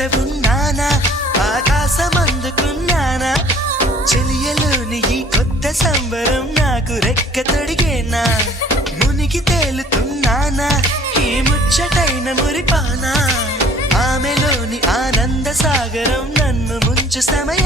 బయట ఉన్నానా ఆకాశం అందుకున్నానా చెలియలోని ఈ కొత్త సంబరం నాకు రెక్క తొడిగేనా మునిగి తేలుతున్నానా ఈ ముచ్చటైన మురిపానా ఆమెలోని ఆనంద సాగరం నన్ను ముంచు సమయం